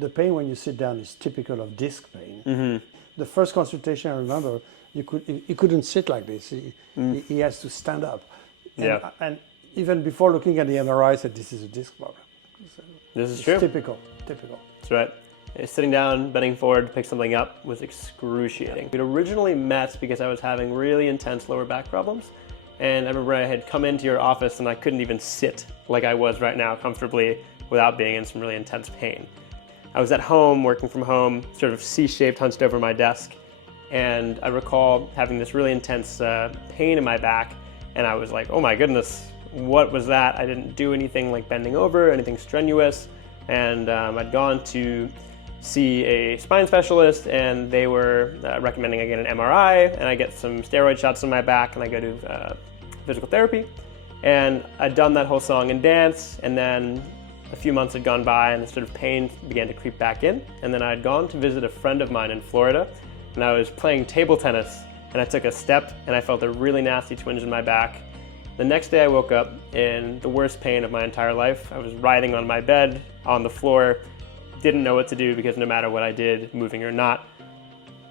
The pain when you sit down is typical of disc pain. The first consultation, I remember, he couldn't sit like this. He has to stand up. And even before looking at the MRI, I said, this is a disc problem. So this is true. Typical. That's right. Sitting down, bending forward to pick something up was excruciating. We'd originally met because I was having really intense lower back problems. And I remember I had come into your office and I couldn't even sit like I was right now comfortably without being in some really intense pain. I was at home, working from home, sort of C-shaped, hunched over my desk. And I recall having this really intense pain in my back. And I was like, oh my goodness, what was that? I didn't do anything like bending over, anything strenuous. And I'd gone to see a spine specialist, and they were recommending I get an MRI and I get some steroid shots in my back and I go to physical therapy. And I'd done that whole song and dance, and then a few months had gone by and the sort of pain began to creep back in. And then I'd gone to visit a friend of mine in Florida, and I was playing table tennis, and I took a step and I felt a really nasty twinge in my back. The next day I woke up in the worst pain of my entire life. I was writhing on my bed, on the floor, didn't know what to do because no matter what I did, moving or not,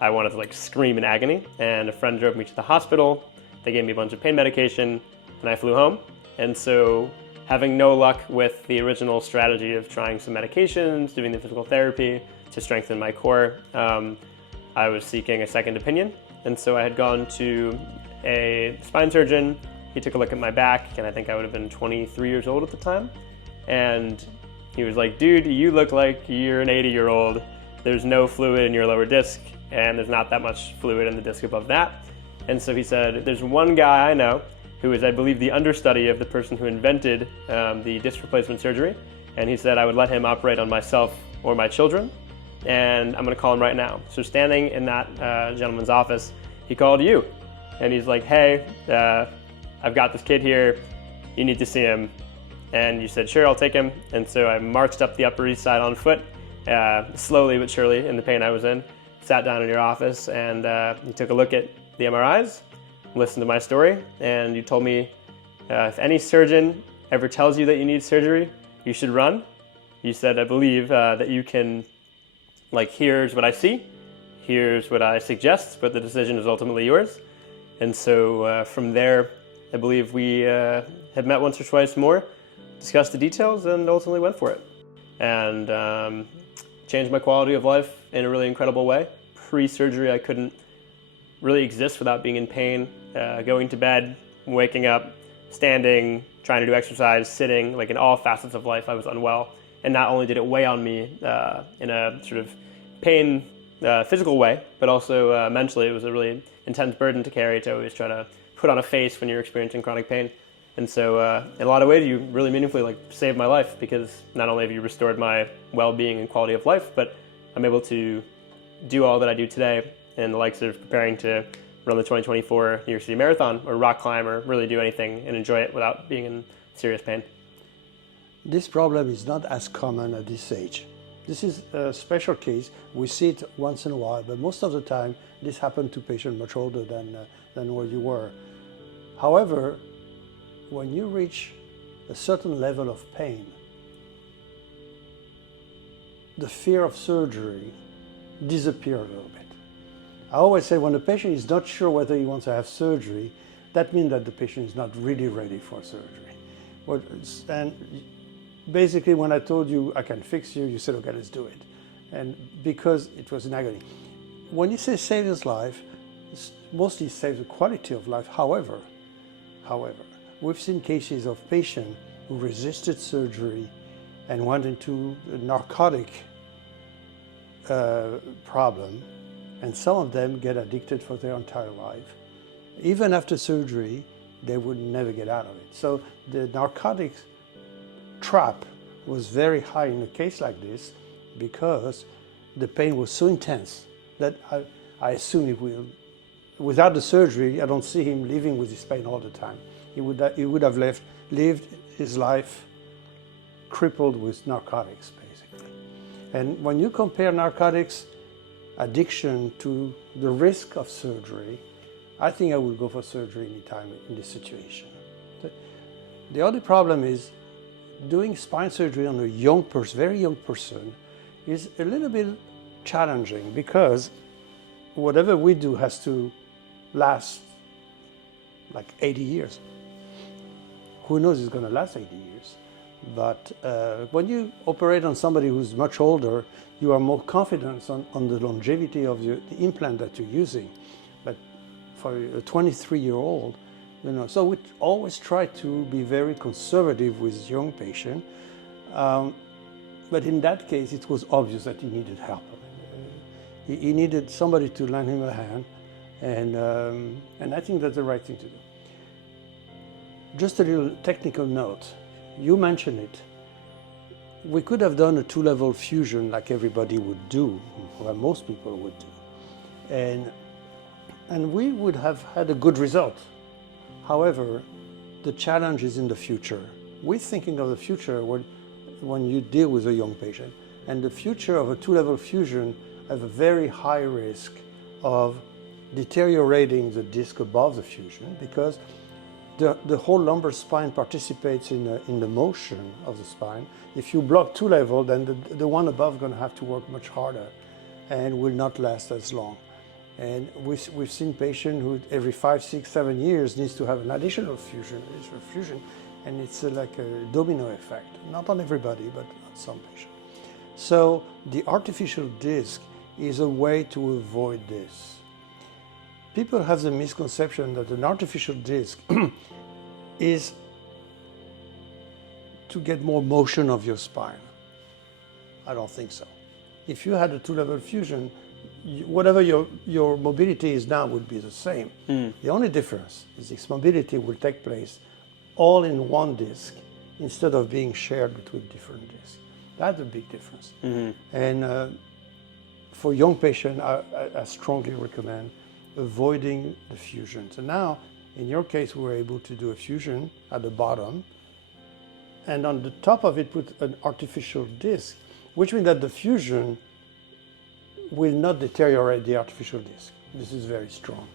I wanted to like scream in agony. And a friend drove me to the hospital. They gave me a bunch of pain medication and I flew home. And so having no luck with the original strategy of trying some medications, doing the physical therapy to strengthen my core, I was seeking a second opinion. And so I had gone to a spine surgeon. He took a look at my back, and I think I would have been 23 years old at the time. And he was like, dude, you look like you're an 80-year-old. There's no fluid in your lower disc, and there's not that much fluid in the disc above that. And so he said, there's one guy I know who is, I believe, the understudy of the person who invented the disc replacement surgery. And he said I would let him operate on myself or my children, and I'm gonna call him right now. So standing in that gentleman's office, he called you. And he's like, hey, I've got this kid here, you need to see him. And you said, sure, I'll take him. And so I marched up the Upper East Side on foot, slowly but surely in the pain I was in, sat down in your office, and you took a look at the MRIs, listened to my story, and you told me if any surgeon ever tells you that you need surgery, you should run. You said, I believe that you can, like, here's what I see, here's what I suggest, but the decision is ultimately yours. And so from there, I believe we had met once or twice more, discussed the details, and ultimately went for it. And changed my quality of life in a really incredible way. Pre-surgery, I couldn't really exist without being in pain. Going to bed, waking up, standing, trying to do exercise, sitting, like in all facets of life, I was unwell. And not only did it weigh on me in a sort of pain, physical way, but also mentally, it was a really intense burden to carry to always try to put on a face when you're experiencing chronic pain. And so in a lot of ways, you really meaningfully saved my life, because not only have you restored my well-being and quality of life, but I'm able to do all that I do today in the likes of preparing to run the 2024 New York City Marathon, or rock climb, or really do anything and enjoy it without being in serious pain. This problem is not as common at this age. This is a special case. We see it once in a while, but most of the time this happened to patients much older than where you were. However, when you reach a certain level of pain, the fear of surgery disappears a little bit. I always say when a patient is not sure whether he wants to have surgery, that means that the patient is not really ready for surgery. And basically when I told you I can fix you, you said, okay, let's do it. And because it was in agony. When you say save his life, it's mostly save the quality of life. However, we've seen cases of patients who resisted surgery and went into a narcotic problem, and some of them get addicted for their entire life. Even after surgery, they would never get out of it. So the narcotics trap was very high in a case like this, because the pain was so intense that I assume he will, without the surgery, I don't see him living with this pain all the time. He would have lived his life crippled with narcotics, basically. And when you compare narcotics addiction to the risk of surgery, I think I would go for surgery anytime in this situation. The other problem is doing spine surgery on a young person, very young person, is a little bit challenging because whatever we do has to last like 80 years. Who knows it's going to last 80 years? But when you operate on somebody who's much older, you are more confident on the longevity of the implant that you're using. But for a 23-year-old, so we always try to be very conservative with young patients. But in that case, it was obvious that he needed help. He needed somebody to lend him a hand, and I think that's the right thing to do. Just a little technical note. You mentioned it. We could have done a two-level fusion like everybody would do, or most people would do. And we would have had a good result. However, the challenge is in the future. We're thinking of the future when you deal with a young patient. And the future of a two-level fusion have a very high risk of deteriorating the disc above the fusion because the whole lumbar spine participates in the motion of the spine. If you block two levels, then the one above is going to have to work much harder and will not last as long. And we've seen patients who every 5, 6, 7 years needs to have an additional fusion, and it's like a domino effect. Not on everybody, but on some patients. So the artificial disc is a way to avoid this. People have the misconception that an artificial disc is to get more motion of your spine. I don't think so. If you had a two-level fusion, whatever your mobility is now would be the same. The only difference is this mobility will take place all in one disc instead of being shared between different discs. That's a big difference. And for young patients, I strongly recommend avoiding the fusion. So now, in your case, we were able to do a fusion at the bottom, and on the top of it put an artificial disc, which means that the fusion will not deteriorate the artificial disc. This is very strong.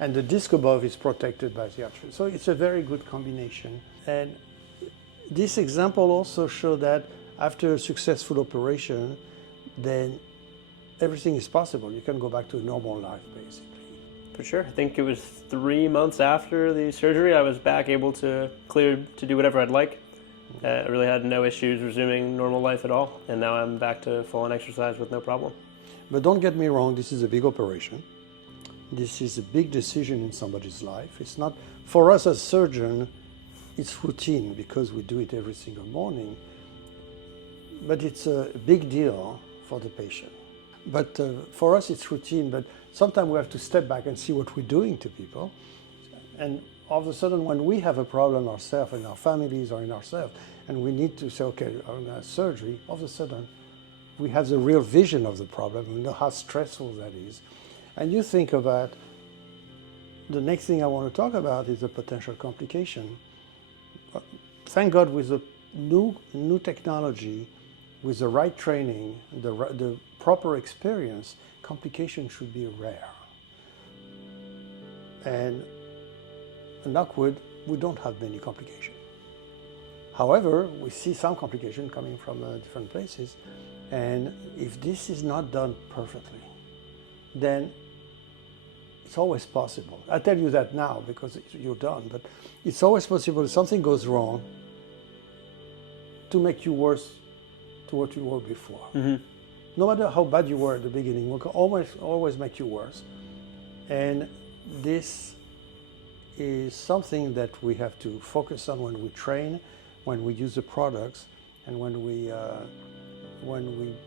And the disc above is protected by the artificial. So it's a very good combination. And this example also shows that after a successful operation, then everything is possible. You can go back to a normal life, basically. For sure. I think it was 3 months after the surgery, I was back able to clear to do whatever I'd like. I really had no issues resuming normal life at all. And now I'm back to full-on exercise with no problem. But don't get me wrong, this is a big operation. This is a big decision in somebody's life. It's not, for us as surgeons, it's routine because we do it every single morning. But it's a big deal for the patient. But for us, it's routine, but sometimes we have to step back and see what we're doing to people. And all of a sudden, when we have a problem ourselves, in our families or in ourselves, and we need to say, okay, I'm going to have surgery, all of a sudden, we have the real vision of the problem. We know how stressful that is. And you think about, the next thing I want to talk about is the potential complication. Thank God with the new technology, with the right training, the proper experience, complications should be rare. And knock wood, we don't have many complications. However, we see some complications coming from different places. And if this is not done perfectly, then it's always possible. I tell you that now because you're done, but it's always possible if something goes wrong to make you worse to what you were before. No matter how bad you were at the beginning, it will always make you worse. And this is something that we have to focus on when we train, when we use the products, and when we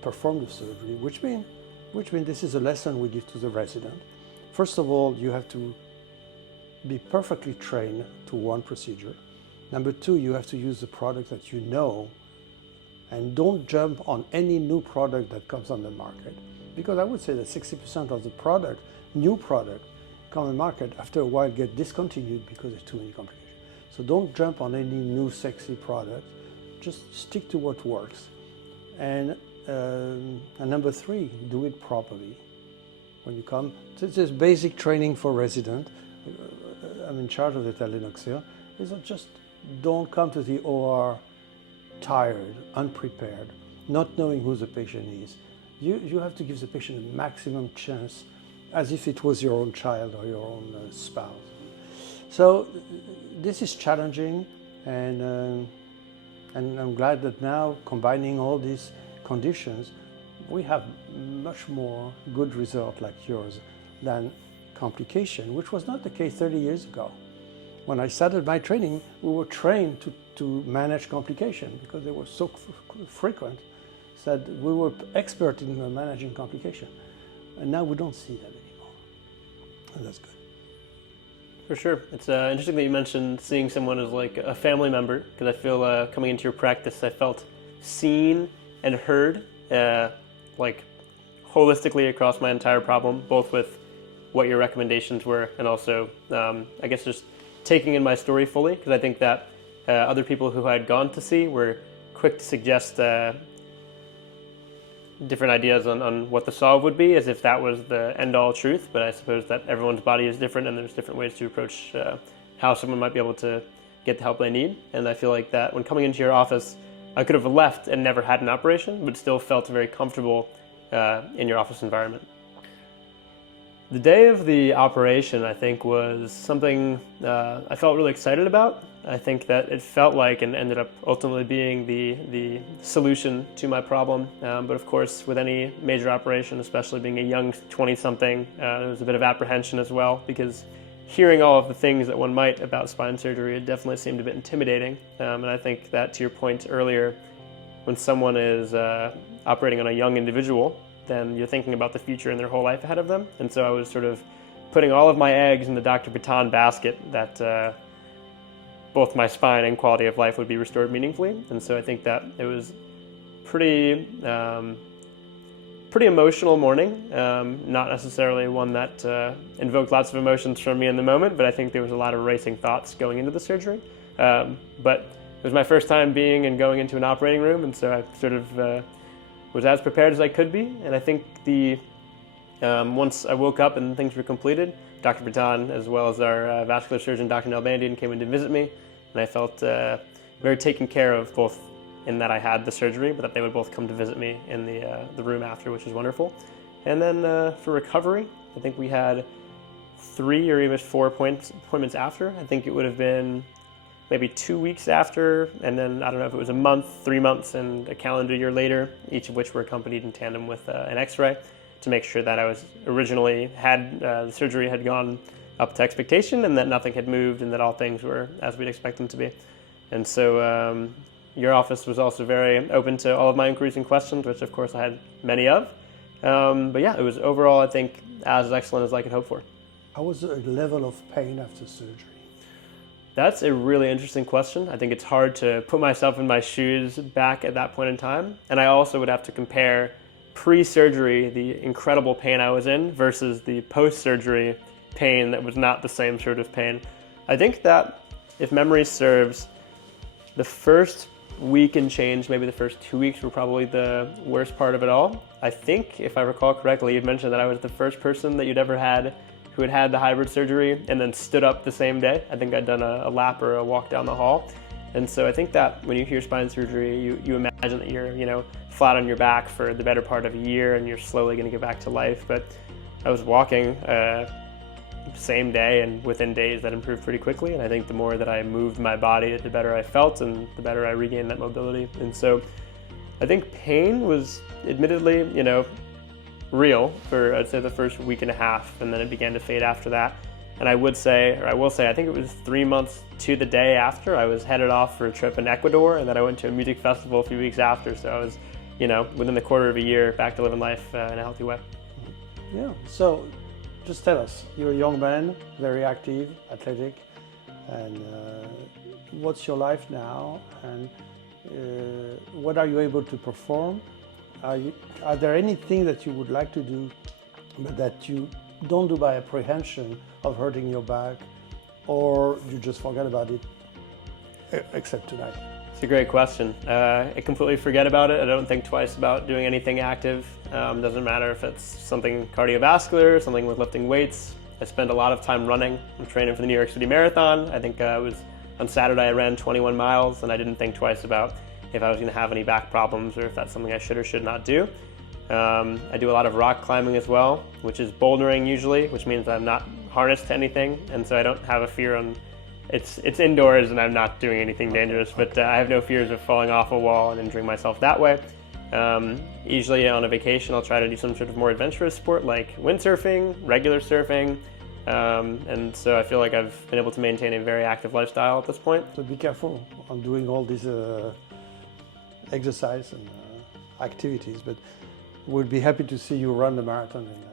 perform the surgery, which means this is a lesson we give to the resident. First of all, you have to be perfectly trained to one procedure. Number two, you have to use the product that you know, and don't jump on any new product that comes on the market. Because I would say that 60% of the new product come on the market, after a while get discontinued because there's too many complications. So don't jump on any new sexy product, just stick to what works. And number three, do it properly. When you come, this is basic training for resident. I'm in charge of the Telenoxia. Is just don't come to the OR tired, unprepared. not knowing who the patient is. You have to give the patient a maximum chance, as if it was your own child or your own spouse. So this is challenging, and I'm glad that now, combining all these conditions, we have much more good result like yours than complication, which was not the case 30 years ago. When I started my training, we were trained to manage complication because they were so frequent that we were expert in managing complication. And now we don't see that anymore. And that's good. For sure. It's interesting that you mentioned seeing someone as like a family member, because I feel coming into your practice, I felt seen and heard like holistically across my entire problem, both with what your recommendations were and also I guess just taking in my story fully, because I think that other people who I had gone to see were quick to suggest different ideas on what the solve would be, as if that was the end-all truth. But I suppose that everyone's body is different, and there's different ways to approach how someone might be able to get the help they need. And I feel like that when coming into your office, I could have left and never had an operation, but still felt very comfortable in your office environment. The day of the operation, I think, was something I felt really excited about. I think that it felt like and ended up ultimately being the solution to my problem. But of course, with any major operation, especially being a young 20-something, there was a bit of apprehension as well, because hearing all of the things that one might about spine surgery, it definitely seemed a bit intimidating. And I think that, to your point earlier, when someone is operating on a young individual, then you're thinking about the future and their whole life ahead of them. And so I was sort of putting all of my eggs in the Dr. Bitan basket that both my spine and quality of life would be restored meaningfully. And so I think that it was pretty emotional morning, not necessarily one that invoked lots of emotions from me in the moment, but I think there was a lot of racing thoughts going into the surgery. But it was my first time being and going into an operating room, and so I sort of was as prepared as I could be. And I think once I woke up and things were completed, Dr. Bitan, as well as our vascular surgeon, Dr. Nalbandian, came in to visit me, and I felt very taken care of, both in that I had the surgery, but that they would both come to visit me in the room after, which was wonderful. And then for recovery, I think we had 3 or even 4 appointments after. I think it would have been maybe 2 weeks after, and then I don't know if it was a month, 3 months, and a calendar year later, each of which were accompanied in tandem with an x-ray to make sure that I was originally the surgery had gone up to expectation, and that nothing had moved, and that all things were as we'd expect them to be. And so your office was also very open to all of my inquiries and questions, which of course I had many of. But yeah, it was overall, I think, as excellent as I could hope for. How was the level of pain after surgery? That's a really interesting question. I think it's hard to put myself in my shoes back at that point in time. And I also would have to compare pre-surgery, the incredible pain I was in, versus the post-surgery pain that was not the same sort of pain. I think that, if memory serves, the first week and change, maybe the first 2 weeks, were probably the worst part of it all. I think, if I recall correctly, you'd mentioned that I was the first person that you'd ever had who had had the hybrid surgery and then stood up the same day. I think I'd done a lap or a walk down the hall. And so I think that when you hear spine surgery, you imagine that you're flat on your back for the better part of a year and you're slowly going to get back to life. But I was walking same day, and within days that improved pretty quickly. And I think the more that I moved my body, the better I felt and the better I regained that mobility. And so I think pain was admittedly, real for, I'd say, the first week and a half, and then it began to fade after that. And I will say, I think it was 3 months to the day after, I was headed off for a trip in Ecuador, and then I went to a music festival a few weeks after. So I was, within the quarter of a year, back to living life in a healthy way. Yeah, so just tell us, you're a young man, very active, athletic, and what's your life now, and what are you able to perform? Are there anything that you would like to do but that you don't do by apprehension of hurting your back, or you just forget about it except tonight? It's a great question. I completely forget about it. I don't think twice about doing anything active. Doesn't matter if it's something cardiovascular, something with lifting weights. I spend a lot of time running. I'm training for the New York City Marathon. I think on Saturday I ran 21 miles, and I didn't think twice about if I was going to have any back problems or if that's something I should or should not do. I do a lot of rock climbing as well, which is bouldering usually, which means I'm not harnessed to anything, and so I don't have a fear on. It's indoors and I'm not doing anything dangerous, but I have no fears of falling off a wall and injuring myself that way. Usually on a vacation I'll try to do some sort of more adventurous sport like windsurfing, regular surfing, and so I feel like I've been able to maintain a very active lifestyle at this point. So be careful on doing all these exercise and activities, but we'd be happy to see you run the marathon in